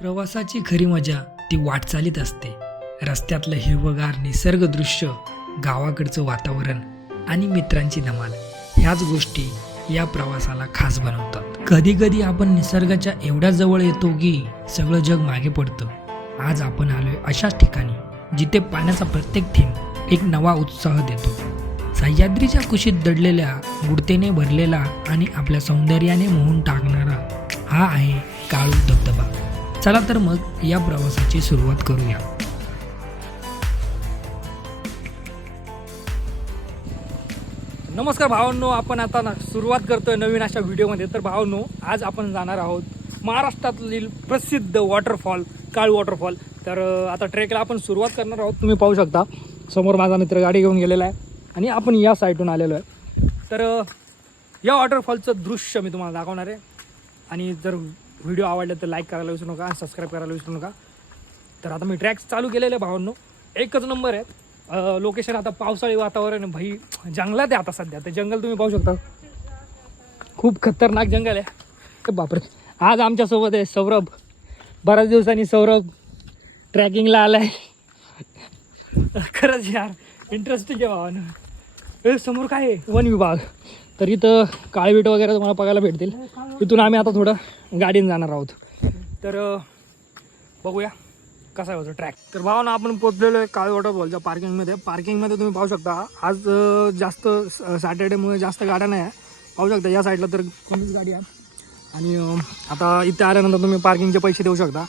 प्रवासाची खरी मजा ती वाटचालीत असते. रस्त्यातलं हिरवगार निसर्ग दृश्य गावाकडचं वातावरण आणि मित्रांची धमाल ह्याच गोष्टी या प्रवासाला खास बनवतात. कधी कधी आपण निसर्गाच्या एवढ्या जवळ येतो की सगळं जग मागे पडतं. आज आपण आलोय अशाच ठिकाणी जिथे पाण्याचा प्रत्येक थेंब एक नवा उत्साह देतो. सह्याद्रीच्या कुशीत दडलेल्या गुडतेने भरलेला आणि आपल्या सौंदर्याने मोहून टाकणारा हा आहे काळू धबधबा. चला तर मग या प्रवासाची सुरुवात करूया. नमस्कार भावांनो आपण आता ना सुरुवात करतोय नवीन अशा व्हिडिओमध्ये. तर भावांनो आज आपण जाणार आहोत महाराष्ट्रातील प्रसिद्ध वॉटरफॉल काळ वॉटरफॉल तर आता ट्रेकला आपण सुरुवात करणार आहोत. तुम्ही पाहू शकता समोर माझा मित्र गाडी घेऊन गेलेला आहे आणि आपण या साईडून आलेलो आहे. तर या वॉटरफॉलचं दृश्य मी तुम्हाला दाखवणार आहे. आणि जर व्हिडिओ आवडला तर लाईक करायला विसरू नका सबस्क्राईब करायला विसरू नका. तर आता मी ट्रॅक्स चालू केलेले आहे भावांनो. एकच नंबर आहे लोकेशन आता पावसाळी वातावरण भाई जंगलात आहे आता सध्या. ते जंगल तुम्ही पाहू शकता. खूप खतरनाक जंगल आहे. बापरे. आज आमच्यासोबत आहे सौरभ. बऱ्याच दिवसांनी सौरभ ट्रॅकिंगला आला आहे खरंच यार इंटरेस्टिंग आहे भावानं. समोर काय आहे? वन विभाग. तर इथं काळवीट वगैरे तुम्हाला बघायला भेटतील. इथून आम्ही आता थोडं गाडीने जाणार आहोत. तर बघूया कसा आहे होतो ट्रॅक तर भावानं आपण पोचलेलो आहे काळ वॉटर वॉटरफॉलच्या पार्किंगमध्ये पार्किंगमध्ये तुम्ही पाहू शकता आज जास्त सॅटर्डेमुळे जास्त गाड्या नाही आहे. पाहू शकता या साईडला तर कमीच गाडी आहे. आणि आता इथे आल्यानंतर तुम्ही पार्किंगचे पैसे देऊ शकता.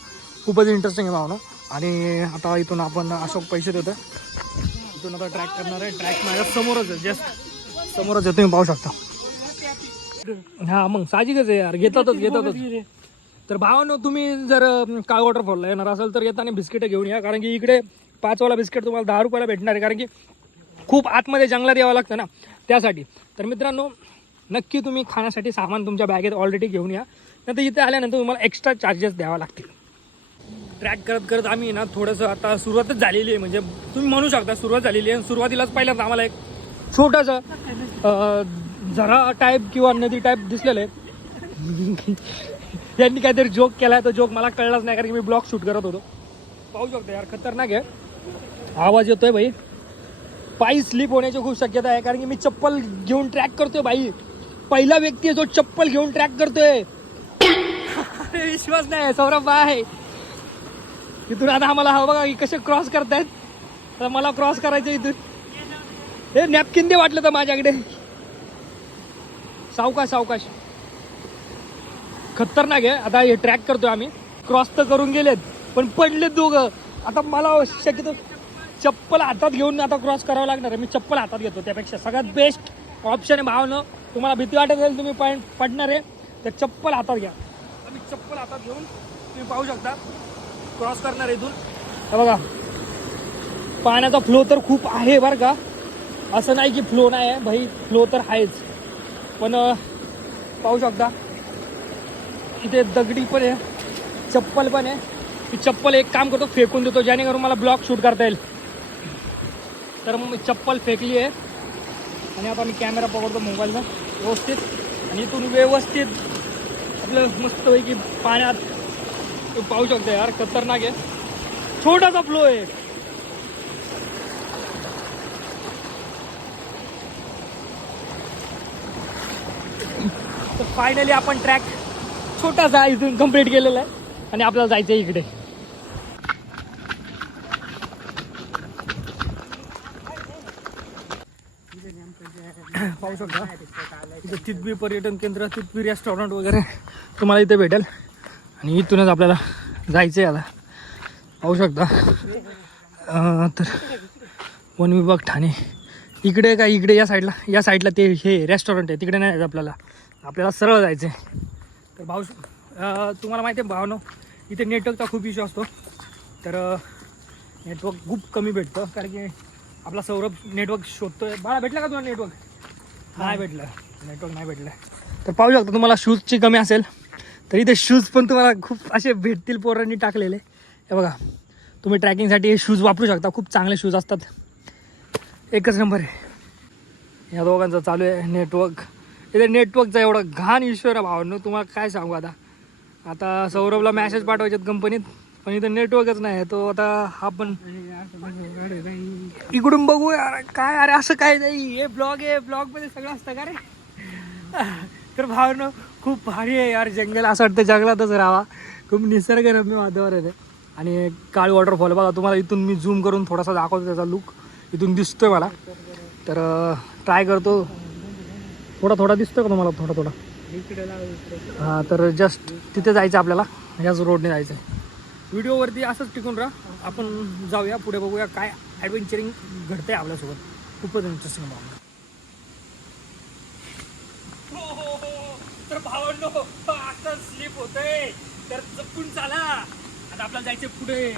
खूपच इंटरेस्टिंग आहे भावना. आणि आता इथून आपण अशोक पैसे देतो इथून आता ट्रॅक करणार आहे. ट्रॅक माझ्या समोरच आहे जस्ट समोरच आहे तुम्ही पाहू शकता. हां मग साहजिकच आहे यार. घेतातच घेतातच. तर भावानो तुम्ही जर अं, काळ वॉटरफॉलला येणार असाल तर येताना बिस्किटं घेऊन या. कारण की इकडे पाचवाला बिस्किट तुम्हाला दहा रुपयाला भेटणार आहे. कारण की खूप आतमध्ये जंगलात यावं लागतं ना त्यासाठी. तर मित्रांनो नक्की तुम्ही खाण्यासाठी सामान तुमच्या बॅगेत ऑलरेडी घेऊन या. नंतर इथे आल्यानंतर तुम्हाला एक्स्ट्रा चार्जेस द्यावा लागतील. ट्रॅक करत करत आम्ही ना थोडंसं आता सुरुवातच झालेली आहे. म्हणजे तुम्ही म्हणू शकता सुरुवात झालेली आहे. सुरुवातीलाच पहिल्यांदा आम्हाला एक छोटंसं जरा झरा टाईप किंवा नदी टाईप दिसलेलं. आहे यांनी काहीतरी जोक केलाय तो जोक मला कळलाच नाही कारण की मी ब्लॉग शूट करत होतो. पाहू शकतो यार खतरनाक आहे. आवाज येतोय भाई. पायी स्लिप होण्याची खूप शक्यता आहे कारण की मी चप्पल घेऊन ट्रॅक करतोय भाई. पहिला व्यक्ती आहे जो चप्पल घेऊन ट्रॅक करतोय. विश्वास नाही सौरभ बाय इथून आता आम्हाला हवं बघा की कसे क्रॉस करतायत. तर मला क्रॉस करायचं इथून. हे नॅपकिन दे वाटलं तर माझ्याकडे. सावकाश सावकाश. खतरनाक आहे. आता हे ट्रॅक करतोय आम्ही. क्रॉस तर करून गेलेत पण पडलेत दोघं. आता मला शक्यतो चप्पल हातात घेऊन आता क्रॉस करावं लागणार आहे. मी चप्पल हातात घेतो. त्यापेक्षा सगळ्यात बेस्ट ऑप्शन आहे भावनं. तुम्हाला भीती वाटत असेल तुम्ही पण पडणार आहे. तर चप्पल हातात घ्या. तुम्ही मी चप्पल हातात घेऊन तुम्ही पाहू शकता. क्रॉस करणार आहे इथून. बघा. पाण्याचा फ्लो तर खूप आहे बरं का. असं नाही की फ्लो नाही आहे. भाई फ्लो तर आहेच. पण पाहू शकता इथे दगडी पण आहे. चप्पल पण आहे. मी चप्पल एक काम करतो फेकून देतो जेणेकरून मला ब्लॉग शूट करता येईल. तर मग मी चप्पल फेकली आहे. आणि आता मी कॅमेरा पकडतो मोबाईलचा. व्यवस्थित. आणि इथून व्यवस्थित आपलं मस्तपैकी पाण्यात. पाहू शकतो यार खतरनाक आहे. छोटासा फ्लो आहे. फायनली आपण ट्रॅक छोटासा इथून कंप्लीट केलेला आहे. आणि आपल्याला जायचं आहे इकडे. पाहू शकता. इथे तितबी पर्यटन केंद्र तितबी रेस्टॉरंट वगैरे तुम्हाला इथे भेटेल. आणि इथूनच आपल्याला जायचं आहे आता. पाहू शकता. तर वन विभाग ठाणे. इकडे का इकडे या साईडला या साईडला ते हे रेस्टॉरंट आहे. तिकडे नाही जायचं आपल्याला. आपल्याला सरळ जायचं आहे तर भाऊ तुम्हाला माहिती आहे भावनो इथे नेटवर्कचा खूप इश्यू असतो. तर नेटवर्क खूप कमी भेटतं कारण की आपला सौरभ नेटवर्क शोधतोय. बाळा भेटला का तुला नेटवर्क नाही भेटलं. नेटवर्क नाही भेटलं. तर पाहू शकता तुम्हाला शूजची कमी असेल. तर इथे शूज पण तुम्हाला खूप असे भेटतील पोरांनी टाकलेले. हे बघा तुम्ही ट्रॅकिंगसाठी हे शूज वापरू शकता. खूप चांगले शूज असतात. एकच नंबर आहे. या दोघांचं चालू आहे नेटवर्क इथे नेटवर्कचा एवढा घाण ईश्वर आहे भावांनो तुम्हाला काय सांगू आता? आता सौरभला मॅसेज पाठवायच्यात कंपनीत पण इथं नेटवर्कच नाही तो आता हा पण इकडून बघू अरे काय अरे असं काय नाही. हे ब्लॉग आहे ब्लॉगमध्ये सगळं असतं का रे? तर भावनं खूप भारी आहे यार जंगल. असं वाटतं जंगलातच राहावा. खूप निसर्गरम्य वातावरण आहे. आणि काळ वॉटरफॉल बघा तुम्हाला इथून मी झूम करून थोडासा दाखवतो त्याचा लुक इथून दिसतोय मला. तर ट्राय करतो. थोडा थोडा दिसतोय का तुम्हाला? थोडा थोडा. हां तर जस्ट तिथे जायचं आपल्याला. ह्याच रोडने जायचं आहे. व्हिडिओवरती असंच टिकून राहा. आपण जाऊया पुढे बघूया काय ॲडव्हेंचरिंग घडतंय आपल्यासोबत. खूपच इंटरेस्टिंग भावना तर भावांनो आता स्लिप होतंय. तर जपून चाला. आता आपल्याला जायचं पुढे.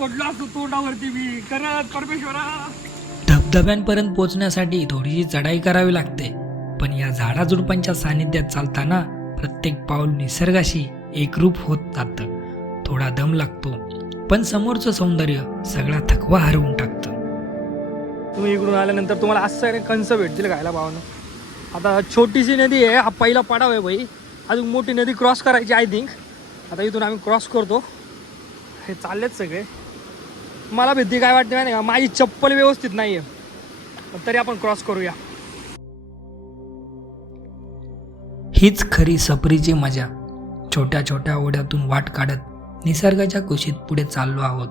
पडलो असतो तोंडावरती मी. करत परमेश्वरा. धबधब्यांपर्यंत पोहोचण्यासाठी थोडीशी चढाई करावी लागते. पण या झाडाझुडपांच्या सानिध्यात चालताना प्रत्येक पाऊल निसर्गाशी एकरूप होत जातं. थोडा दम लागतो पण समोरचं सौंदर्य सगळा थकवा हरवून टाकतं. तुम्ही इकडून आल्यानंतर तुम्हाला असं कंस भेटतील खायला भावानं. आता छोटीशी नदी आहे हा पहिला पडाव आहे भाई. अजून मोठी नदी क्रॉस करायची आय थिंक आता इथून आम्ही क्रॉस करतो. हे चाललेच सगळे. मला भीती काय वाटते माहिती का? माझी चप्पल व्यवस्थित नाही आहे तरी आपण क्रॉस करूया. हीच खरी सफरीची मजा. छोट्या छोट्या ओढ्यातून वाट काढत निसर्गाच्या कुशीत पुढे चाललो आहोत.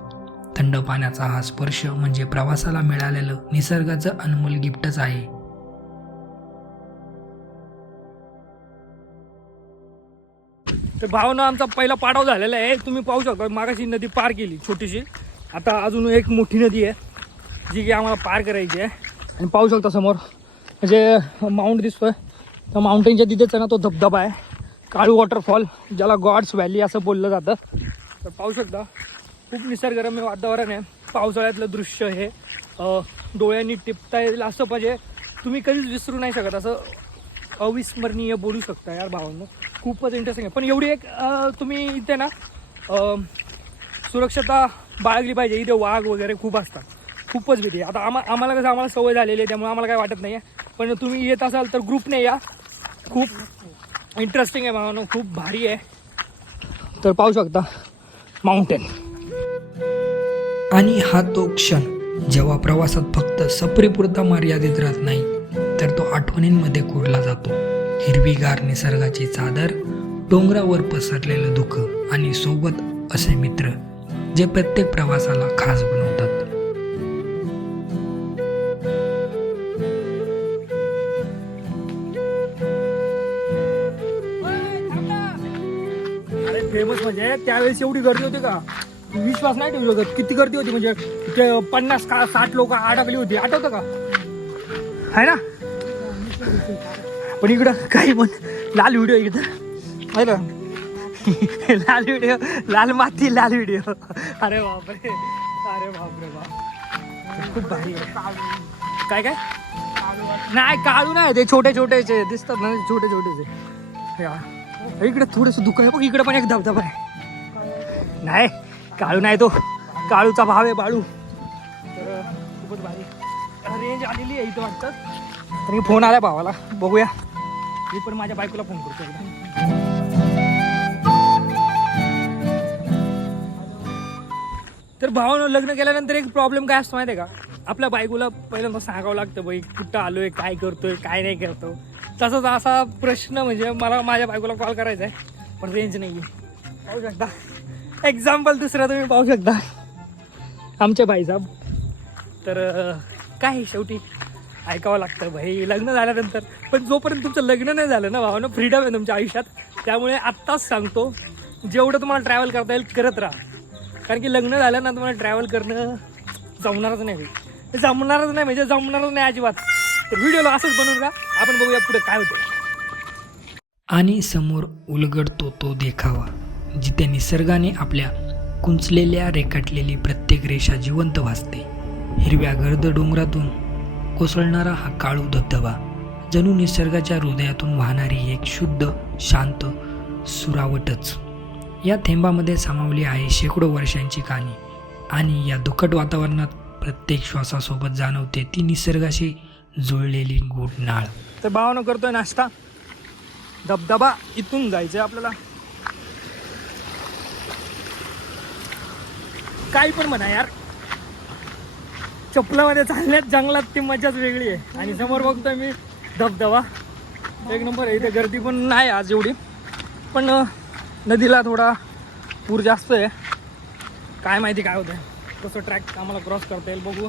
थंड पाण्याचा हा स्पर्श म्हणजे प्रवासाला मिळालेलं निसर्गाचं अनमोल गिफ्टच आहे. तर भावना आमचा पहिला पाडाव झालेला आहे. तुम्ही पाहू शकता मागाशी नदी पार केली छोटीशी. आता अजून एक मोठी नदी आहे जी की आम्हाला पार करायची आहे. आणि पाहू शकता समोर म्हणजे माउंट दिसतोय. तर माउंटेनच्या तिथेच आहे ना तो धबधबा आहे. काळू वॉटरफॉल ज्याला गॉड्स व्हॅली असं बोललं जातं. तर पाहू शकता खूप निसर्गरम्य वातावरण आहे. पावसाळ्यातलं दृश्य हे डोळ्यांनी टिपता येईल असं म्हणजे तुम्ही कधीच विसरू नाही शकत असं अविस्मरणीय बोलू शकता यार भावांना. खूपच इंटरेस्टिंग आहे. पण एवढी एक तुम्ही इथे ना सुरक्षता बाळगली पाहिजे. इथे वाघ वगैरे खूप असतात. खूपच भीती आहे. आता आम्हा आम्हाला कसं आम्हाला सवय झालेली आहे त्यामुळे आम्हाला काय वाटत नाही आहे पण तुम्ही येत असाल तर ग्रुपने या. खूप इंटरेस्टिंग आहे भावांनो खूप भारी आहे. तर पाहू शकता माउंटेन आणि हा तो क्षण जेव्हा प्रवासात फक्त सफरीपुरता मर्यादित राहत नाही तर तो आठवणींमध्ये कोरला जातो. हिरवीगार निसर्गाची चादर डोंगरावर पसरलेलं दुःख आणि सोबत असे मित्र जे प्रत्येक प्रवासाला खास म्हणजे त्यावेळेस एवढी गर्दी होती का? विश्वास नाही ठेवू शकत. किती गर्दी होती म्हणजे? ते पन्नास का साठ लोक अडकली होती. आठवतं का? आहे ना? पण इकडं काही पण लाल व्हिडिओ इकडं आहे ना? लाल व्हिडिओ लाल माती लाल व्हिडिओ अरे बापरे. अरे बापरे बाप. खूप भारी काय काय? नाही काळू नाही ते छोटे छोटेचे दिसतात ना छोटे छोटेचे या. इकडे थोडस दुःख आहे बघ इकडे पण एक धबधबा आहे. नाही काळू नाही तो. काळूचा भाव आहे बाळू. तर खूपच भारी. रेंज आलेली आहे इथं वाटतं. तरी फोन आला भावाला. बघूया. मी पण माझ्या बायकोला फोन करतो तर भावानं लग्न केल्यानंतर एक प्रॉब्लेम काय असतो माहिती आहे का? आपल्या बायकोला पहिल्यांदा सांगावं लागतं बाई कुठं आलोय? काय करतोय? काय नाही करतो? तसाच असा प्रश्न म्हणजे मला माझ्या बायकोला कॉल करायचा आहे पण रेंज नाही आहे पाहू शकता. एक्झाम्पल दुसरा तुम्ही पाहू शकता. आमच्या भाईसाहेब तर काय शेवटी? ऐकावं लागतं भाई. लग्न झाल्यानंतर. पण जोपर्यंत तुमचं लग्न नाही झालं ना भावानं फ्रीडम आहे तुमच्या आयुष्यात. त्यामुळे आत्ताच सांगतो जेवढं तुम्हाला ट्रॅव्हल करता येईल करत राहा. कारण की लग्न झालं ना तुम्हाला ट्रॅव्हल करणं जमणारच नाही जमणारच नाही म्हणजे जमणारच नाही अजिबात. तर व्हिडिओला असंच बनवून का? आपण बघूया पुढे काय होतं आणि समोर उलगडतो तो देखावा जिथे निसर्गाने आपल्या कुंचलेल्या रेखाटलेली प्रत्येक रेषा जिवंत वाचते. हिरव्या गर्द डोंगरातून कोसळणारा हा काळू धबधबा जणू निसर्गाच्या हृदयातून वाहणारी एक शुद्ध शांत सुरावटच. या थेंबामध्ये सामावली आहे शेकडो वर्षांची कहाणी. आणि या दुखट वातावरणात प्रत्येक श्वासासोबत जाणवते ती निसर्गाशी जुळलेली गूढ नाळ. तर भावानं करतोय नाश्ता. धबधबा इथून जायचंय आपल्याला. काही पण म्हणा यार. चपलामध्ये चालण्यात जंगलात ती मजाच वेगळी आहे. आणि समोर बघतोय मी धबधबा. एक नंबर आहे इथे गर्दी पण नाही आज एवढी. पण नदीला थोडा पूर जास्त आहे. काय माहिती काय होतं कसं ट्रॅक आम्हाला क्रॉस करता येईल बघू.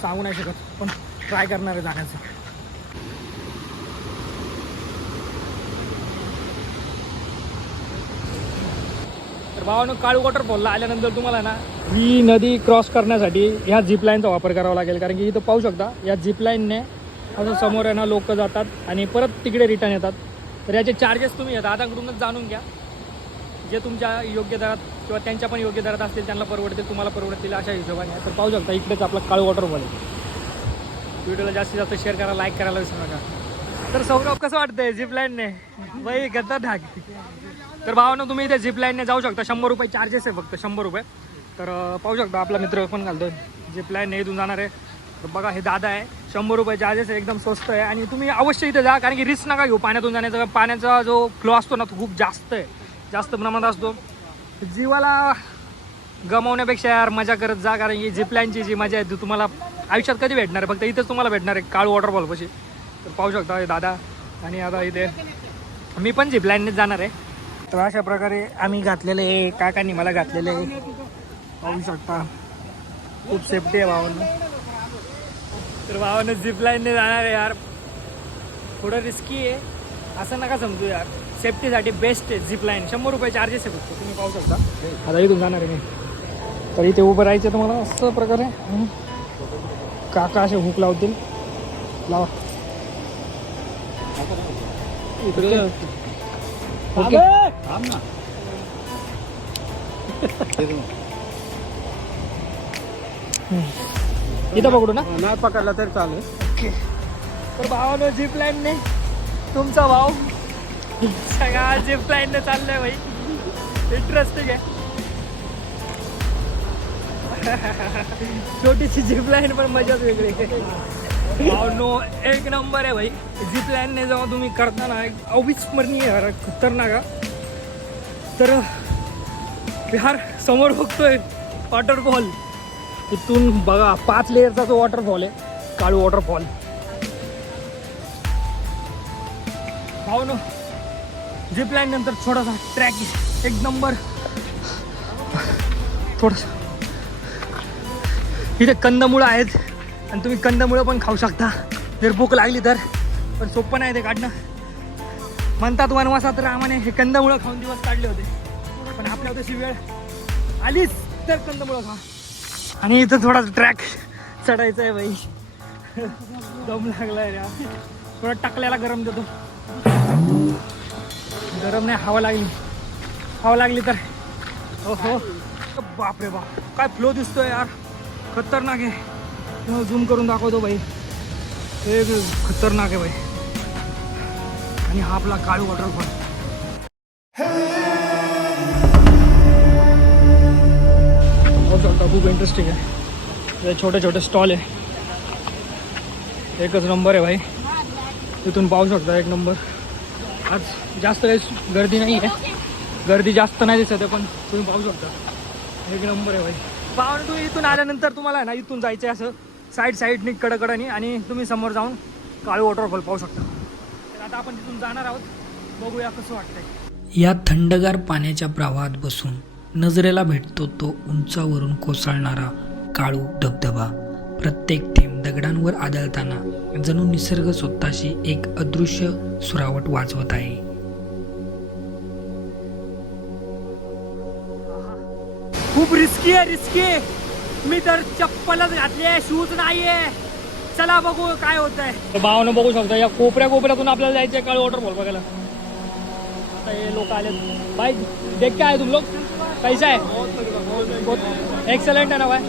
सांगू नाही शकत. पण ट्राय करणार आहे जाण्याचं. तर भावानं काळू वॉटरफॉलला आल्यानंतर तुम्हाला ना ही नदी क्रॉस करण्यासाठी ह्या झिपलाईनचा वापर करावा लागेल. कारण की इथं पाहू शकता या झिप लाईनने समोर आहे ना लोक जातात आणि परत तिकडे रिटर्न येतात. तर याचे चार्जेस तुम्ही दादाकडूनच जाणून घ्या. जे तुमच्या योग्य दरात किंवा त्यांच्या पण योग्य दरात असतील त्यांना परवडतील तुम्हाला परवडतील अशा हिशोबाने. तर पाहू शकता इकडेच आपला काळू वॉटरफॉल आहे. व्हिडिओला जास्तीत जास्त शेअर करा लाईक करायला विसरू नका. तर सौरभ कसं वाटतंय झिपलाईनने बाई गद्दा ढाक. तर भावानं तुम्ही इथे झिपलाईनने जाऊ शकता. शंभर रुपये चार्जेस आहे फक्त शंभर रुपये. तर पाहू शकता आपला मित्र पण घालतो झिपलाईनने इथून जाणार आहे. तर बघा हे दादा आहे. शंभर रुपये चार्जेस आहे एकदम स्वस्त आहे. आणि तुम्ही अवश्य इथे जा कारण की रिस्क नका घेऊ. पाण्यातून जाण्याचा पाण्याचा जो फ्लो असतो ना तो खूप जास्त आहे. जास्त प्रमाणात असतो. जीवाला गमावण्यापेक्षा यार मजा करत जा कारण की झिपलाईनची जी मजा आहे ती तुम्हाला आयुष्यात कधी भेटणार आहे? फक्त इथंच तुम्हाला भेटणार आहे. काळू वॉटरफॉलपाशी तर पाहू शकता दादा आणि आता इथे मी पण झिपलाईननेच जाणार आहे. तर अशा प्रकारे आम्ही घातलेले आहे. काकांनी मला घातलेले आहे. पाहू शकता. खूप सेफ्टी आहे भावानं. तर भावानं झिपलाईनने जाणार आहे यार. थोडं रिस्की आहे. असं नका समजू यार. सेफ्टीसाठी बेस्ट आहे झिपलाईन शंभर रुपये चार्जेस आहे फक्त. तुम्ही पाहू शकता. आता इथून जाणार आहे मी. तर इथे उभं राहायचं तुम्हाला. असं प्रकारे. काका असे हुक लावतील. लावा. ओके. इथं पकडू ना. नाही पकडला तरी चालेल. ओके. तर भावानं झिप लाईनने तुमचा भाव सगळा झिप लाईनने चाललाय भाई. इंटरेस्टिंग आहे. छोटीशी झिप लाईन पण मजाच वेगळी नो एक नंबर आहे भाई. झिप लाईनने जेव्हा तुम्ही करताना एक अविस्मरणीय खतरनाक तर बिहार समोर बघतोय वॉटरफॉल इथून बघा पाच लेअरचा जो वॉटरफॉल आहे काळू वॉटरफॉल भावनो झिप लाईन नंतर थोडासा ट्रॅक एक नंबर थोडासा. इथे कंदमुळं आहेत. आणि तुम्ही कंदमुळं पण खाऊ शकता. जर भूक लागली तर. पण सोपं नाही ते काढणं. म्हणतात वनवासात रामाने हे कंदमुळं खाऊन दिवस काढले होते. पण आपल्या तशी वेळ आलीच तर कंदमुळं खा. आणि इथं थोडा ट्रॅक चढायचा आहे बाई. दम लागलाय रे. थोडा टाकल्याला गरम देतो. गरम नाही हवा लागली. हवा लागली तर. हो हो बापरे बाप. काय फ्लो दिसतोय यार. खतरनाक आहे. झूम करून दाखवतो भाई. एक खतरनाक आहे भाई. आणि हा आपला काळू वॉटरफॉल हो शकता खूप इंटरेस्टिंग आहे. छोटे छोटे स्टॉल आहे. एकच नंबर आहे भाई. तिथून पाहू शकता एक नंबर आज जास्त काही गर्दी नाही आहे गर्दी जास्त नाही दिसत आहे पण तुम्ही पाहू शकता. एक नंबर आहे भाई. पाहून इथून आल्यानंतर तुम्हाला ना इथून जायचं आहे असं साईड साईडनी कडकडानी आणि तुम्ही समोर जाऊन काळू वॉटरफॉल पाहू शकता. तर आता आपण तिथून जाणार आहोत. बघूया कसं वाटतंय. या थंडगार पाण्याच्या प्रवाहात बसून नजरेला भेटतो तो उंचावरून कोसळणारा काळू धबधबा. प्रत्येक थेंब दगडांवर आदळताना जणू निसर्ग स्वतःशी एक अदृश्य सुरावट वाजवत आहे. खूप रिस्की आहे रिस्की मी तर चप्पलच घातली आहे शूज नाहीये. चला बघू काय होत आहे भावनं बघू शकता या कोपऱ्या कोपऱ्यातून आपल्याला जायचंय काळ वॉटरफॉल बघायला. आता हे लोक आले भाई देख काय आहे तुम लोग कैसा आहे. एक्सलेंट आहे ना भाई?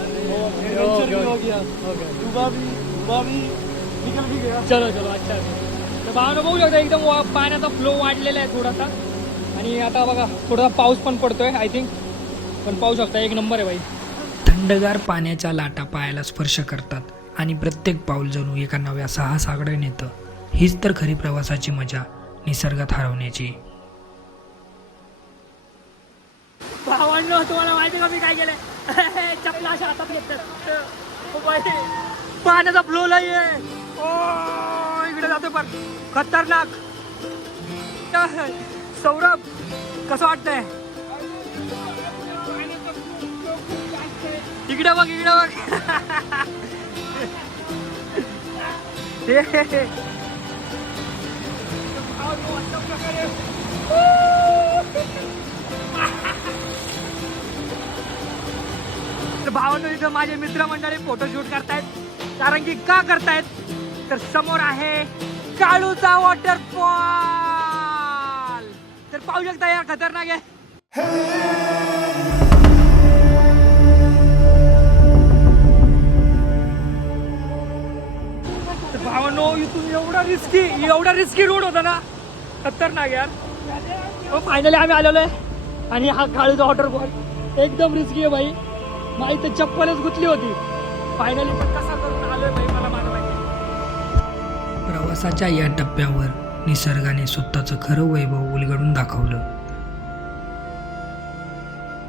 चलो चलो अच्छा तर भावनं बघू शकता एकदम पाण्याचा फ्लो वाढलेला आहे थोडासा. आणि आता बघा थोडासा पाऊस पण पडतोय आय थिंक पण पाहू शकता एक नंबर आहे भाई थंडगार पाण्याच्या लाटा पायाला स्पर्श करतात आणि प्रत्येक पाऊल जणू एका नव्या साहसाकडे नेतं. हीच तर खरी प्रवासाची मजा निसर्गात हरवण्याची. भावांनो तुम्हाला माहिती का मी काय केलंय? चपला अशा हातात बाई, पाण्याचा फ्लो लई ओ इकडे जातो पण खतरनाक. सौरभ कसं वाटतंय? इकडे बघ इकडे बघ. हे, हे, तर भावांनो इथं माझे मित्रमंडळी फोटोशूट करतायत. कारण की का करतायत? तर समोर आहे काळूचा वॉटरफॉल तर पाहू शकता या खतरनाक आहे भावानो इथून एवढा रिस्की एवढा रिस्की रोड होता ना. खतरनाक यार. हो, फायनली आम्ही आलेलो आहे. आणि हा काळूचा वॉटरफॉल एकदम रिस्की आहे भाई. माई तर चप्पलच गुतली होती. फायनली पण कसा करून आलोय भाई मला माझं माहिती प्रवासाच्या या टप्प्यावर निसर्गाने स्वतःचं खरं वैभव उलगडून दाखवलं.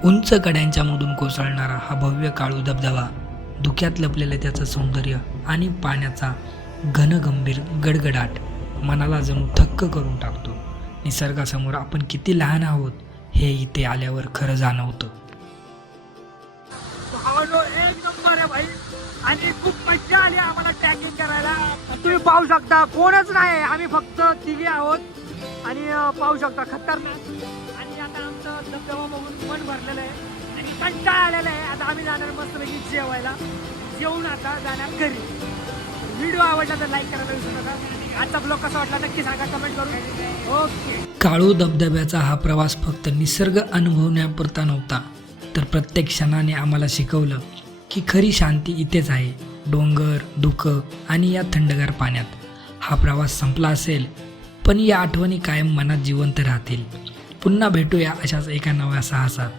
उंच कड्यांच्या मधून कोसळणारा हा भव्य काळू धबधबा धुक्यात लपलेलं त्याचं सौंदर्य आणि पाण्याचा घनगंभीर गडगडाट मनाला जणू थक्क करून टाकतो. निसर्गासमोर आपण किती लहान आहोत हे इथे आल्यावर खरं जाणवतं. एक नंबर आहे भाई. आणि खूप मजा आली आम्हाला ट्रॅकिंग करायला. तुम्ही पाहू शकता कोणच नाही. आम्ही फक्त तिघे आहोत. आणि पाहू शकता खतरनाक. आणि आता आमचं धबधबा बघून मन भरलेलं आहे. आणि कंटाळा आलेला आहे. आता आम्ही जाणार मस्तपैकी जेवायला. जेवून आता जाणार घरी. व्हिडिओ आवडला तर लाईक करायला विसरू नका. आजचा ब्लॉग कसा वाटला नक्की सांगा कमेंट करून. ओके काळू धबधब्याचा हा प्रवास फक्त निसर्ग अनुभवण्यापुरता नव्हता तर प्रत्येक क्षणाने आम्हाला शिकवलं की खरी शांती इथेच आहे डोंगर दुःख आणि या थंडगार पाण्यात. हा प्रवास संपला असेल पण या आठवणी कायम मनात जिवंत राहतील. पुन्हा भेटूया अशाच एका नव्या साहसात.